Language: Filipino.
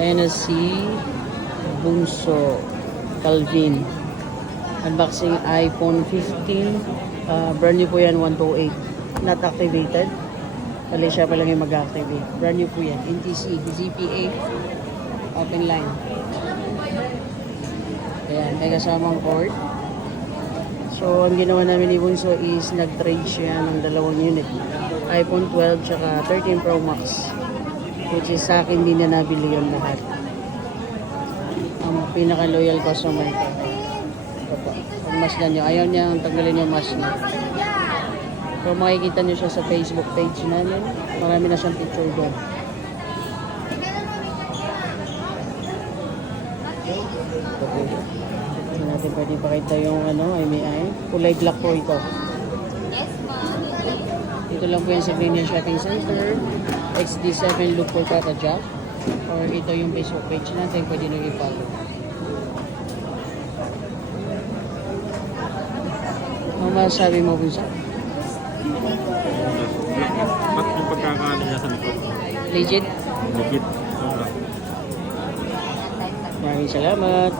Ayan na si Bunso Calvin. Unboxing iPhone 15. Brand new po yan, 128. Not activated. Bali siya pa lang yung mag-activate. Brand new po yan. NTC, ZPA, open line. Ayan, may kasamang cord. So, ang ginawa namin ni Bunso is nag-trade siya ng dalawang unit. iPhone 12 tsaka 13 Pro Max. Which is sa akin, hindi na nabili yun lahat. Ang pinaka-loyal customer ko. Ito. Ang mask na nyo. Ayaw niyang tanggalin yung mask na. So, makikita nyo siya sa Facebook page namin. Marami na siyang picture doon. Hindi natin pwede pakita yung IMEI. Kulay black po ito. Ito lang po yung sa Linear Shopping Center. XD7 look for Tata Jack. Or ito yung Facebook page natin. Pwede nyo i-follow. Ano masasabi mo, Bunso? Ba't yung pagkakaano niya sa likod? Legit? Legit. Sobra. Maraming salamat.